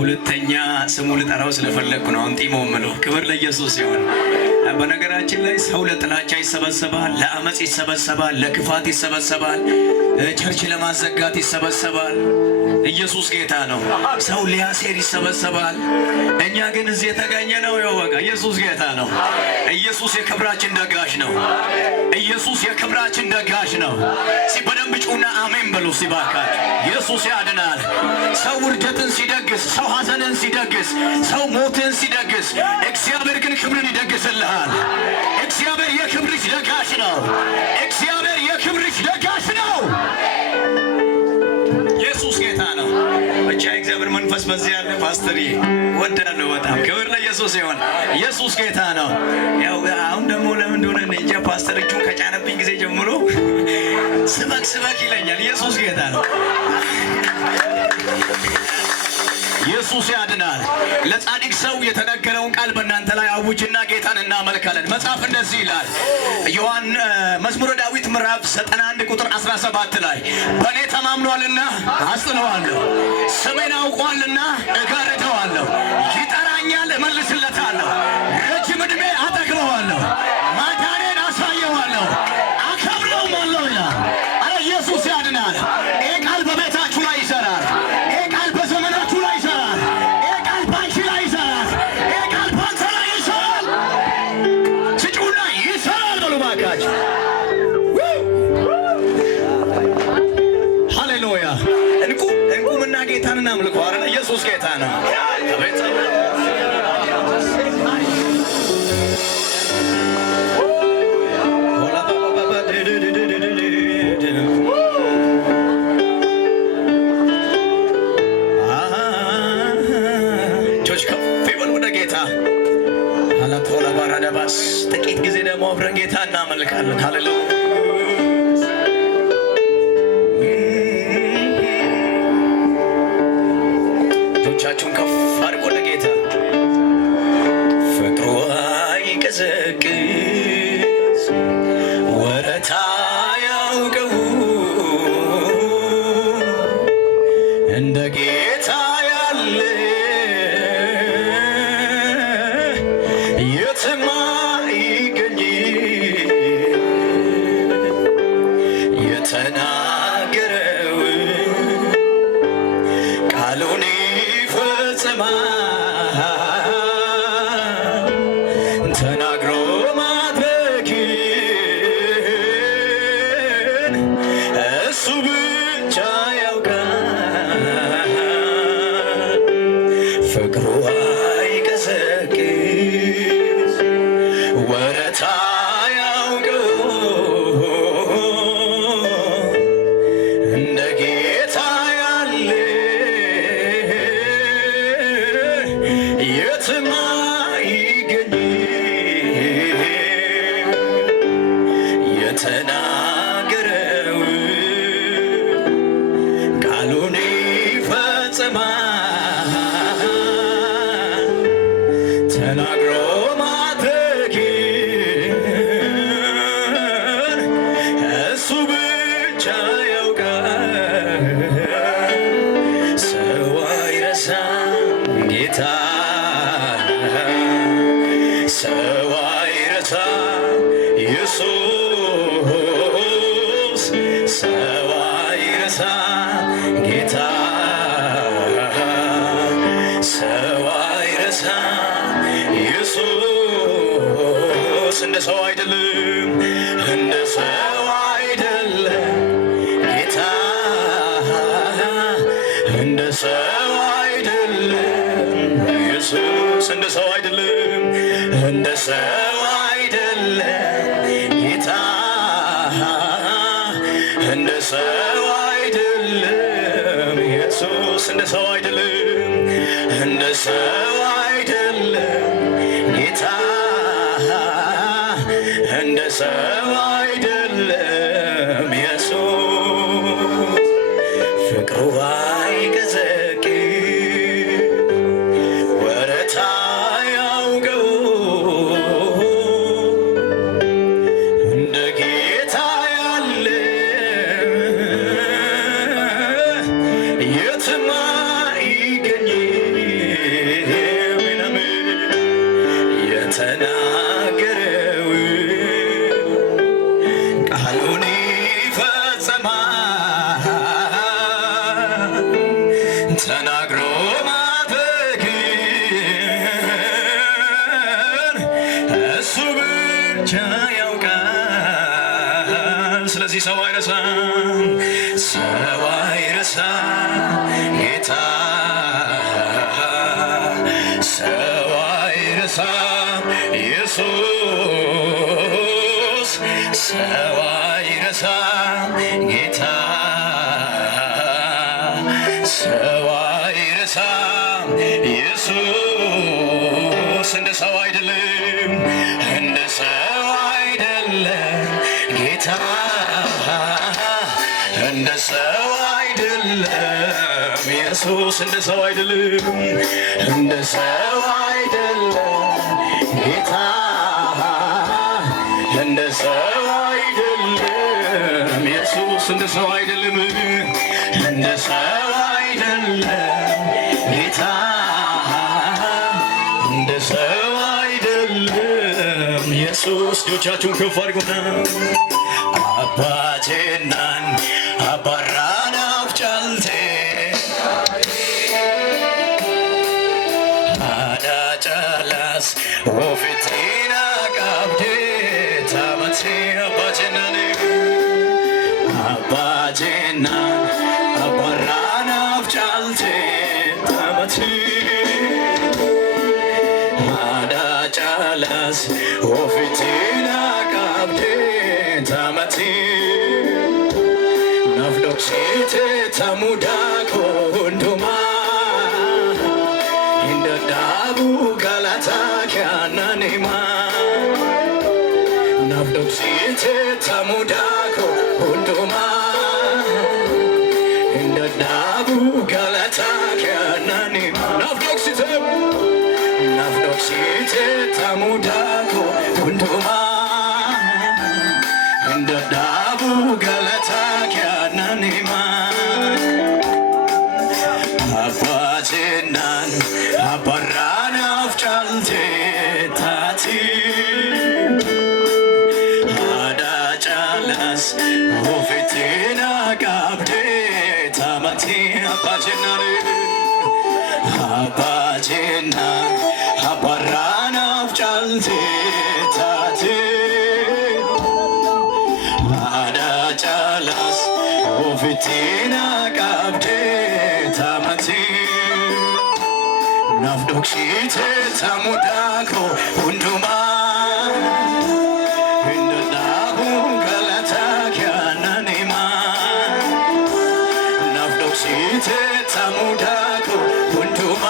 በሁለተኛ ስሙ ልጠራው ስለፈለኩ ነው አንጢሞ ምለው። ክብር ለኢየሱስ ይሁን። በነገራችን ላይ ሰው ለጥላቻ ይሰበሰባል፣ ለአመጽ ይሰበሰባል፣ ለክፋት ይሰበሰባል፣ ቸርች ለማዘጋት ይሰበሰባል። ኢየሱስ ጌታ ነው። ሰው ሊያሴር ይሰበሰባል። እኛ ግን እዚህ የተገኘ ነው ይወጋ። ኢየሱስ ጌታ ነው። ኢየሱስ የክብራችን ደጋሽ ነው። ኢየሱስ የክብራችን ደጋሽ ነው። ሲበደም ጩና አሜን በሉ ሲባካች። ኢየሱስ ያድናል። ሰው ውርደትን ሲደግስ፣ ሰው ሐዘንን ሲደግስ፣ ሰው ሞትን ሲደግስ፣ እግዚአብሔር ግን ክብርን ይደግስልሃል። እግዚአብሔር የክብርሽ ደጋሽ ነው። እግዚአብሔር የክብርሽ ደጋሽ ነው። ኢየሱስ ጌታ ነው። ብቻ እግዚአብሔር መንፈስ በዚህ ያለ ፓስተር ወዳለሁ በጣም። ክብር ለኢየሱስ ይሁን። ኢየሱስ ጌታ ነው። ያው አሁን ደግሞ ለምን እንደሆነ እንጃ ፓስተር እጁን ከጫነብኝ ጊዜ ጀምሮ ስበክ ይለኛል። ኢየሱስ ጌታ ነው። ኢየሱስ ያድናል። ለጻድቅ ሰው የተነገረውን ቃል በእናንተ ላይ አውጅና ጌታን እናመልካለን። መጽሐፍ እንደዚህ ይላል። መዝሙረ ዳዊት ምዕራፍ 91 ቁጥር 17 ላይ በእኔ ተማምኗልና አጽነዋለሁ፣ ስሜን አውቋልና እጋርደዋለሁ፣ ይጠራኛል እመልስለታለሁ፣ ረጅም ዕድሜ አጠግበዋለሁ፣ ማዳኔን አሳየዋለሁ፣ አከብረውማለሁ ይላል። አረ ኢየሱስ ያድናል። ይህ ቃል በቤታችሁ ላይ ይሰራል። ይህ ቃል በዘመናችሁ ላይ ይሰራል። ይህ ቃል ባንቺ ላይ ይሰራል። ይህ ቃል ባንተ ላይ ይሰራል። ስጩና ይሰራል በሉ ባካችሁ። ሃሌሉያ። እንቁምና ጌታን እናምልከው። አረ ኢየሱስ ጌታ ነው። ጥቂት ጊዜ ደግሞ አብረን ጌታ እናመልካለን። ሃሌሉያ። እጆቻችሁን ከፍ አድርጎ ለጌታ። ፍቅሩ አይቀዘቅዝ፣ ወረታ ያውቀው፣ እንደ ጌታ ያለ የትም አይገኝ። የተናገረው ቃሉን ይፈጽማል። ተናግሮ ማድረግን እሱ ብቻ ያውቃል። ፍቅሩ አይቀዘቅዝ፣ ወረታ ያውቀው፣ እንደ ጌታ ያለ የትም አይገኝ። የተናገረው ቃሉን ይፈጽማል። ተናግሮ ማድረግን እሱ ብቻ ያውቃል። ሰው አይረሳም ጌታ፣ ሰው አይረሳም ኢየሱስ፣ ሰው አይረሳም ጌታ፣ ሰው አይረሳም ኢየሱስ። እንደ ሰው አይደለም፣ እንደ ሰው አይደለም ጌታ፣ እንደ ሰው አይደለም ኢየሱስ። እንደ ሰው አይደለም፣ እንደ ሰው አይደለም ጌታ፣ እንደ ሰው አይደለም ኢየሱስ። እንደ ሰው አይደለም፣ እንደ ሰው አይደለም ጌታ፣ እንደ ሰው አይደለም ኢየሱስ። ፍቅሩ አይቀዘቅዝ፣ ወረታ ያውቀው፣ እንደ ጌታ ያለ የትም አይገኝ። ተናግሮ ማድረግን እሱ ብቻ ያውቃል። ስለዚህ ሰው አይረሳም፣ ሰው አይረሳም ጌታ፣ ሰው አይረሳም ኢየሱስ፣ ሰው አይረሳም ጌታ፣ ሰው አይረሳም ኢየሱስ። እንደ ሰው አይደለም፣ እንደ ሰው አይደለም ጌታ፣ እንደ ሰው አይደለም ኢየሱስ፣ እንደ ሰው አይደለም፣ እንደ ሰው አይደለም ጌታ፣ እንደ ሰው አይደለም ኢየሱስ፣ እንደ ሰው አይደለም፣ እንደ ሰው አይደለም ጌታ፣ እንደ ሰው አይደለም ኢየሱስ። ልጆቻችሁን ከፍ አድርጉና አባቴናን አባራን አፍጫልቴ አዳጫላስ ኦፊቴና ቀብዴ ታመቴ አባቴናን አባቴናን አባራን አፍጫልቴ ታመቴ አዳጫላስ ኦፊቴና ቀብዴ ታመቴ ናፍዶክሲቴ ተሙዳኮ ሁንዱማ እንደዳቡ ጋላታ ኪያናኒማ ናፍዶክሲቴ ተሙዳኮ ሁንዱማ እንደዳቡ ጋላታ ኪያናኒማ ናፍዶክሲቴ ናፍዶክሲቴ ተሙዳኮ ሁንዱማ እንደዳቡ ጋላታ ኪያናኒማ አባቴናን አባራን አፍጫልቴ ታቲ አዳጫላስ ኦፊቴና ቀብዴ ታመቲ አባቴናን አባቴናን አባራን አፍጫልቴ ታቲ አዳጫላስ ኦፊቴና ቀብዴ ታመቲ ናፍዶክሲቴ ተሙዳኮ ሁንዱማ እንደዳቡ ጋላታ ኪያናኒማ ናፍዶክሲቴ ተሙዳኮ ሁንዱማ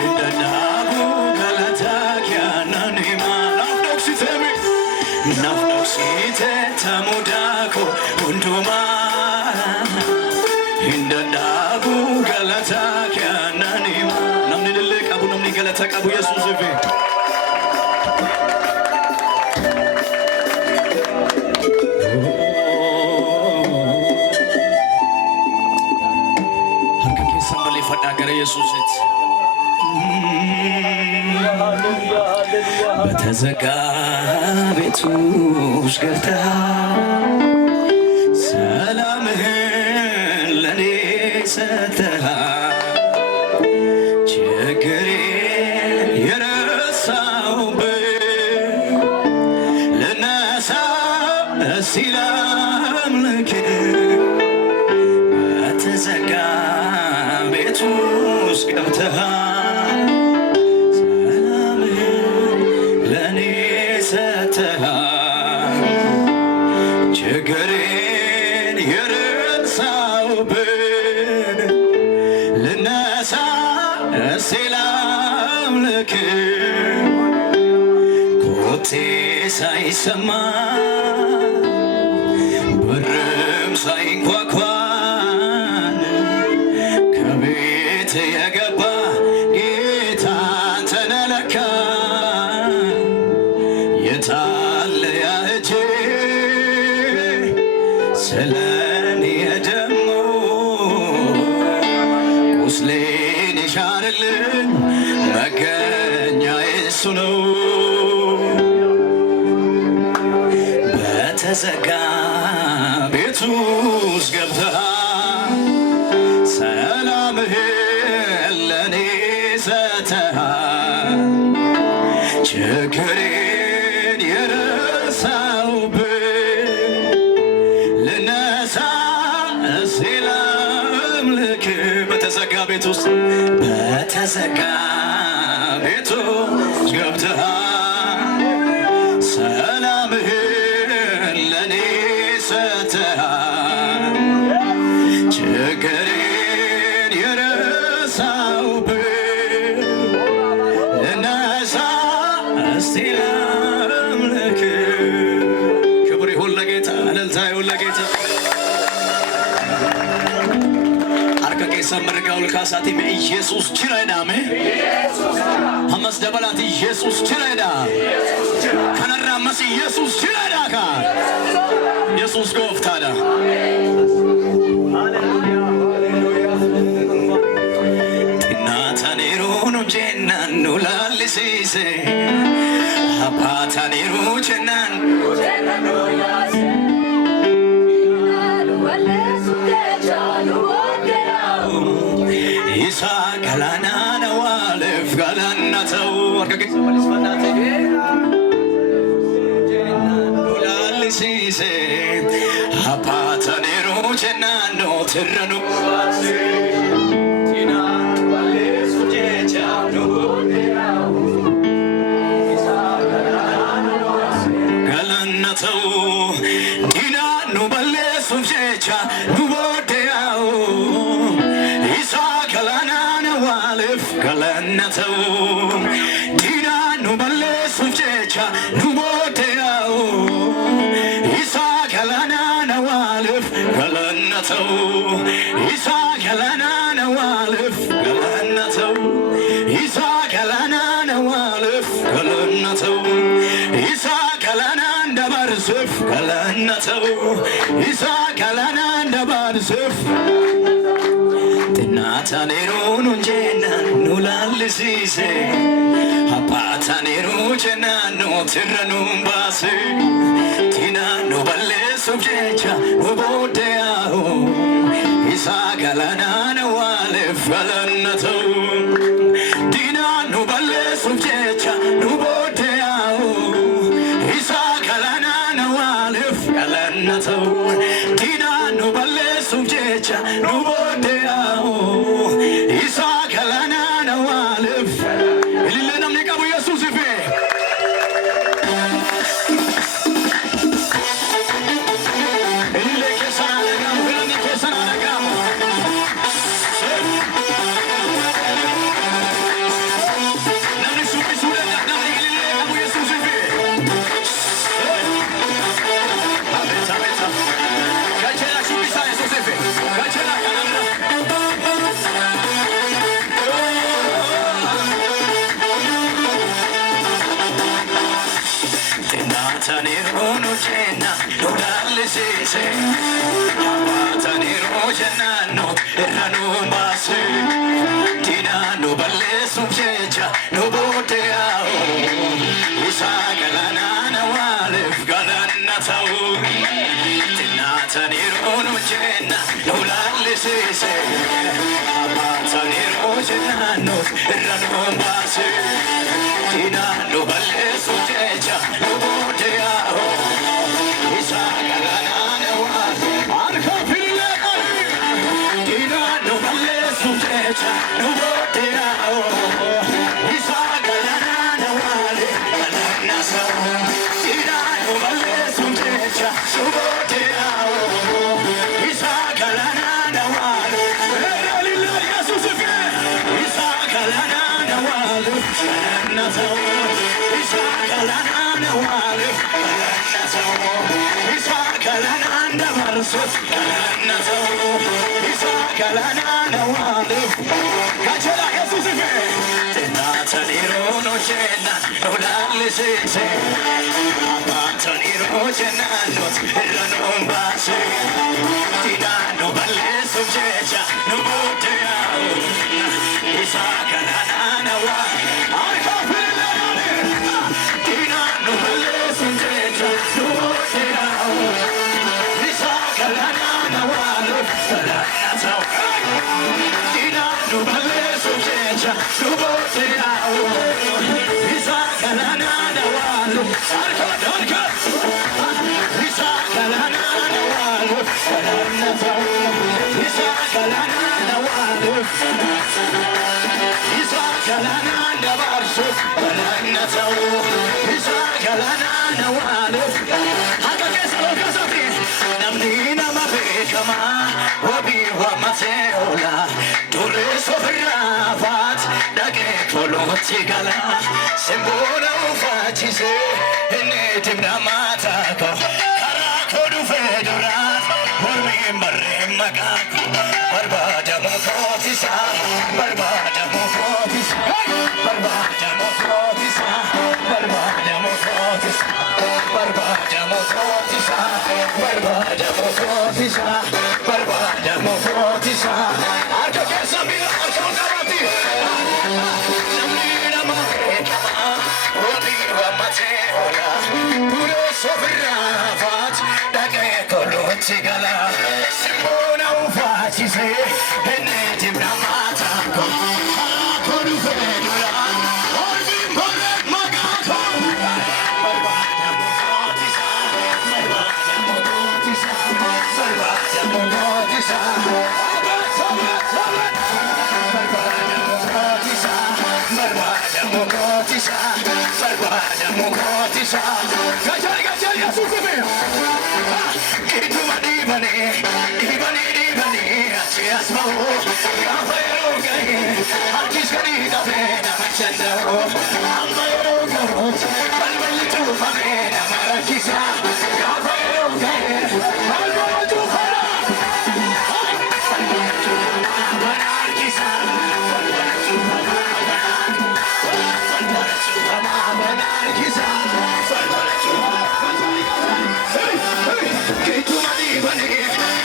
እንደዳቡ ጋላታ ኪያናኒማ ናፍዶክሲቴ ናፍዶክሲቴ ተሙዳኮ ሁንዱማ እንደዳቡ ጋላታ ኪያናኒማ namni lillee qabu namni galata qabu Yesuusiif harka keessan balleeffadhaa gara Yesuusitti በተዘጋ ቤት ውስጥ ገብተሃል ሰላምህን ለኔ ሰጥተሃል ችግሬን የረሳሁብህ ልነሳ እስቲ ላምልክህ በተዘጋ ቤት ውስጥ ገብተሃል ሰላምህን ለኔ ሰጥተሃል ችግሬን የረሳሁብህ ልነሳ እስቲ ላምልክህ ኮቴ ሳይሰማ በርም ሳይንኳኳን ከቤት የገባ ጌታ አንተነ ለካ የታለ ያ እጅ ስለኔ ደግሞ ቁስሌን የሻረልኝ መገኛ እሱ ነው በተዘጋ ቤት ውስጥ ገብተሃል ችግሬን የረሳሁበት ልነሳ እስቲ ላምልክ በተዘጋ ቤት ውስጥ በተዘጋ ቤቱ ገብተሃል ሰላምህን ለኔ ሰጥተሃል ችግሬን የረሳሁበት ልነሳ እስቲ ላምልክ ክብር ይሁን ለጌታ እልልታ ይሁን ለጌታ ሰምርጋውል ካሳቲ ኢየሱስ ችረዳሜ ሐመስ ደበላት ኢየሱስ ችረዳ ከነራመስ ኢየሱስ ችረዳካ ኢየሱስ ጎፍታዳ ሃሌሉያ ቲናታኔሩኑ ጀናኑ ላልሲሴ አባታኔሩ ጀናን ኢሳ ገላና ነው አለፍ ገላናተው አርገገ ወልስፈናተ ላልሲሴ አባታኔሩ ጀናኖ ትረኑ ቲና ወልሱ ጀቻኑ ኢሳ ገላናተው ቲና ኑ በለሱ ጀቻ ኑቦደያው ገለነተው ዲና ኑ በለሱ ጀቻ ኑ ቦደያው ኢሳ ገላና ነዋልፍ ገለነተው ኢሳ ገላና ነዋልፍ ገለነተው ኢሳ ገላና ነዋልፍ ገለነተው ኢሳ ገላና እንደባርስፍ ገለነተው ኢሳ ገላና እንደባርስፍ ናታኔሩን ጀና ኑላልሲሴ አባታኔሩ ጀና ኖ ትረኑን ባሴ ቲና ኑ በለሱፍ ጀቻ ኑቦደያሁ ኢሳ ገላና ነዋልፍ ገለነተው ዲና ኑ በለሱፍ ጀቻ ኑቦደያሁ ኢሳ ገላና ነዋልፍ ገለነተው ዲና ኑ በለሱፍ ጀቻ ኑቦደያሁ ኢሳ ገላና ነዋልፍ እልልናም ሊቀቡ ኢየሱስ ይፌ እልል ኬሰና ለጋሙ እልል ኬሰና ለጋሙ namni subbisuudha namni ilillee qabu ኢየሱስ ይፌ አቤት አቤት ጋቸና ሹቢሳ ኢየሱስ ይፌ ጋቸና ካናና ናታኔሩኑ ጀና ኑላልሲሴ አባታኔሩ ጀናኖ እረኑን ባሴ ዲና ኑ በለሱፍ ጀቻ ኑ ቦደያው ኢሳ ገላና ነዋልፍ ገለነተው ናታኔሩኑ ጀና ኑላልሲሴ አባታኔሩ ጀናኖ እረኑን ባሴ ዲና ኑ በለሱፍ ጀቻ ኑ ቦደያው ኢሳ ገላና ነዋልፍ አርከፊለቀ ዲና ኑ በለሱፍ ጀቻ ኑ ቦደያው ኢሳ ገላና ነዋልፍ ገለነተው ዲና ኑ በለሱፍ ጀቻ ኑ ቦደያው ኢሳ ገላና ነዋልፍ እልልላ ኢየሱስ ይፌ ኢሳ ገላና ነዋልፍ ገለነተው ኢሳ ገላና ነዋልፍ ገለነተው ኢሳ ገላና እንደበርሱት ገለነተው ኢሳ ገላና ነዋልፍ ጋቸላ ኢየሱስ ይፌ ናታኔሩኑ ጀና ኑላልሲሴ አባታኔሩ ጀናኖ ትረኑን ባሴ ዲና ኑ በለሱፍ ጀቻ ኑ ቦደያው ኢሳ ገላና ነዋልፍ አርከፊለቀ ዲና ኑ በለሱፍ ጀቻ ኑ ቦደያው ኢሳ ገላና ነዋልፍ ገለነተው ዲና ኑ በለሱፍ ጀቻ ኑ ቦደያው ኢሳ ገላና galana dabarsu galana tau isa galana nawale hakake salokasati namni namabe kama wabi wa mateola dure sofrafat dake koloti gala sembona ufatise ene timna mata ko karakodu fedora horme marre magako barbada mokotisa barbada mokotisa barbada mokotisa barbada mokotisa barbada mokotisa barbada mokotisa barbada mokotisa arka kesabila akonarati namina mahekama rodi wa mateola puro sofrafat dake koloti gala simona ufatise ene timna mata ko kodu fedora orbi more magako barbada mokotisa barbada mokotisa barbada mokotisa barbada mokotisa barbada mokotisa gajal gajal yasufeme kitu madibane dibane dibane achias mau kafero gaye hakis kari gabe na machanda amaro garot balbal tu fame na marakisa kafero gaye balbal tu fara marakisa balbal tu fara balbal tu fara marakisa balbal tu kitu madibane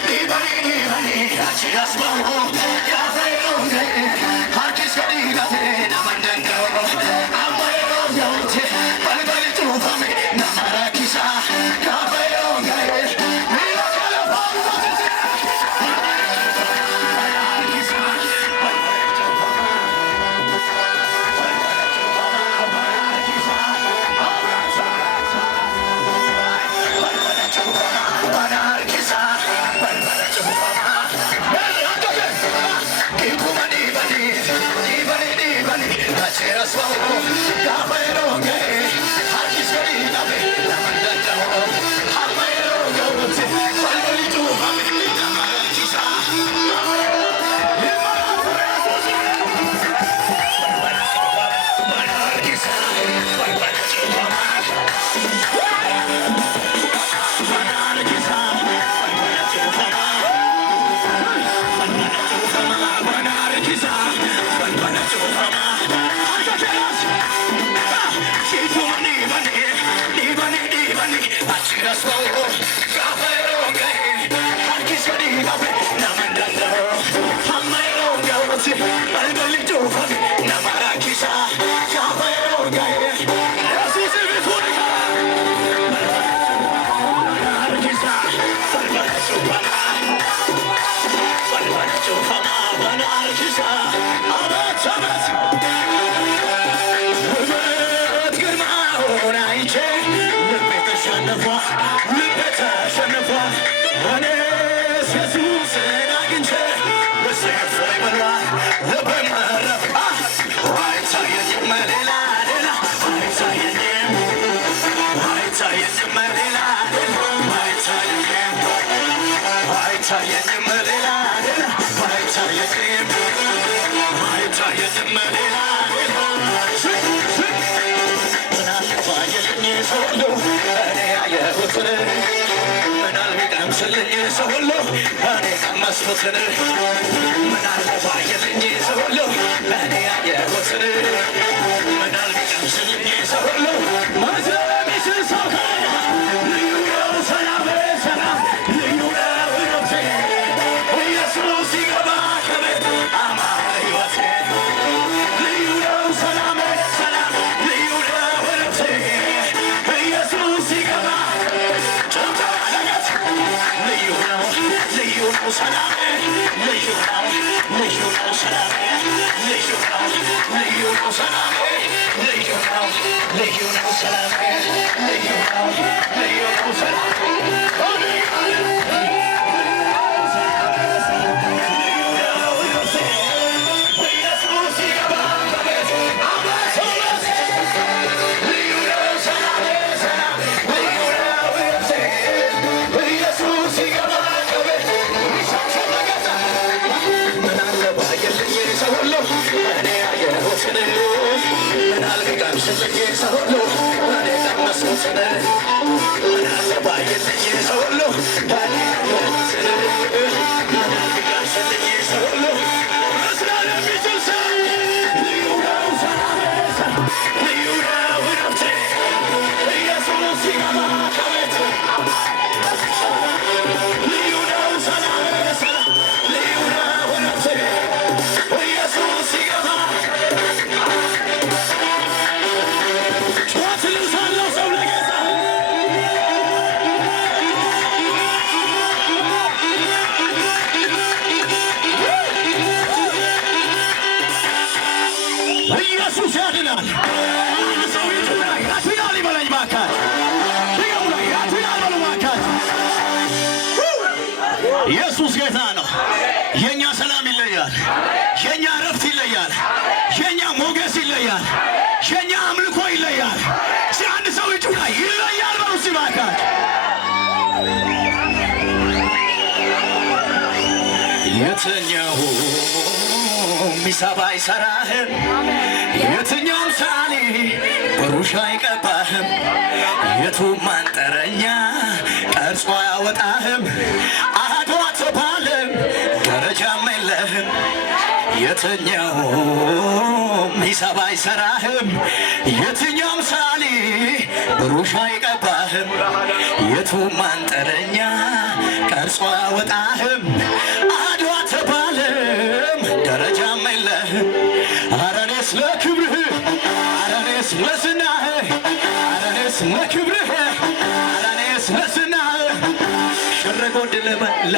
dibane dibane achias mau kafero gaye hakis kari gabe na machanda amaro garot balbal tu fame na marakisa kafero gaye mira kala fara ኢየሱስ ያድናል። ያድናል ይበለኝ ባካች። ያድናል በሉ ባካች። ኢየሱስ ጌታ ነው። የኛ ሰላም ይለያል። የኛ እረፍት ይለያል። የኛ ሞገስ ይለያል። የኛ አምልኮ ይለያል። አንድ ሰው እጁ ላይ ይለያል በሉ ባካች። የትኛው ሚሳብ አይሰራህም፣ የትኛውም ሳሌ ብሩሽ አይቀባህም፣ የቱም ማንጠረኛ ቀርጾ አያወጣህም፣ አሐዱ አትባልም ደረጃም የለህም። የትኛው ሚሳብ አይሰራህም፣ የትኛውም ሳሌ ብሩሽ አይቀባህም፣ የቱም ማንጠረኛ ቀርጾ አያወጣህም፣ አሐዱ አትባልም ደረጃም የለህም። ኧረ እኔስ ለክብርህ፣ ኧረ እኔስ ለዝናህ፣ ኧረ እኔስ ለክብርህ፣ ኧረ እኔስ ለዝናህ ሽር ጉድ ልበል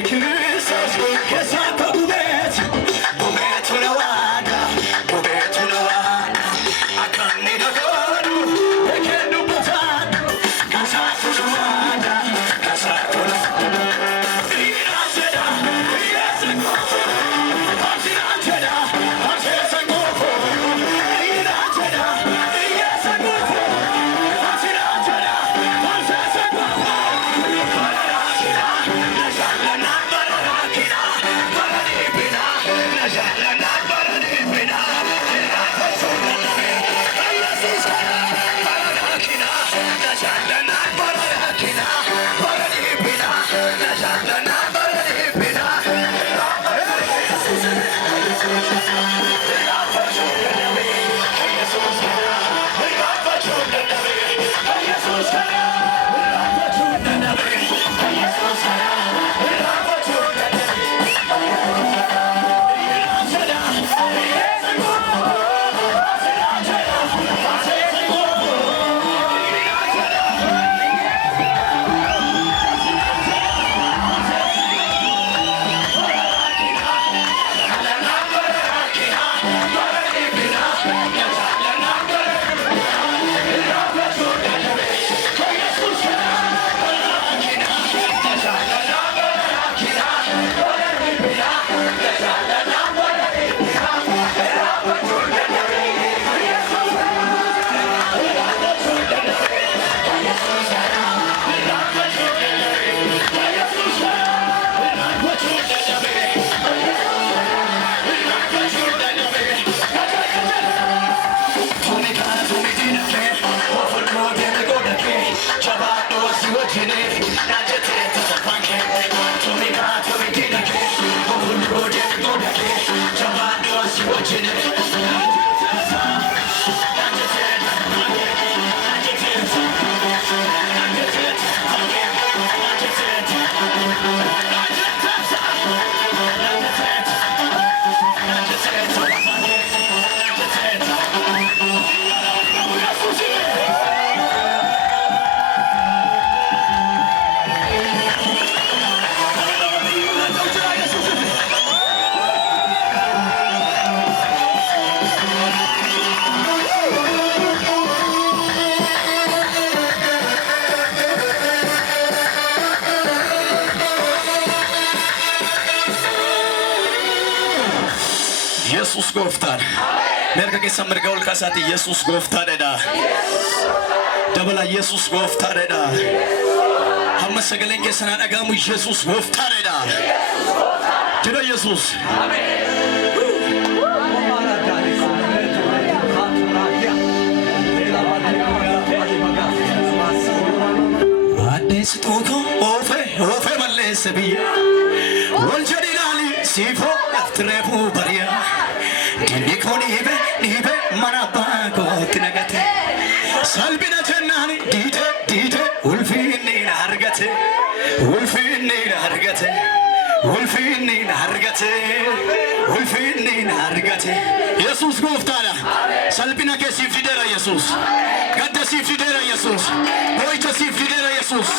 Can ኢየሱስ ጎፍታን ነርገ ሰምር ገውል ካሳት ኢየሱስ ጎፍታደዳ ደበላ ኢየሱስ ጎፍታደዳ ሐመሰገለኝ ከሰና ዳጋሙ ኢየሱስ ጎፍታደዳ ጀዳ ኢየሱስ አሜን አዲስ ቶኮ ኦፌ መለስ ቢያ ወልጀዲላሊ ሲፎ አፍትረፉ በሪያ ዲኒኮኒ ኒቤ ማናባ ኮትነገተ ሰልቢነ ጀናኒ ዲቴ ውልፊኒ ናርገተ ውልፊኒ ናርገተ ውልፊኒ ናርገተ ውልፊኒ ናርገተ ኢየሱስ ጎፍታና ሰልቢነ ከሲፍ ዲደራ ኢየሱስ ገደ ሲፍ ዲደራ ኢየሱስ ቦይተ ሲፍ ዲደራ ኢየሱስ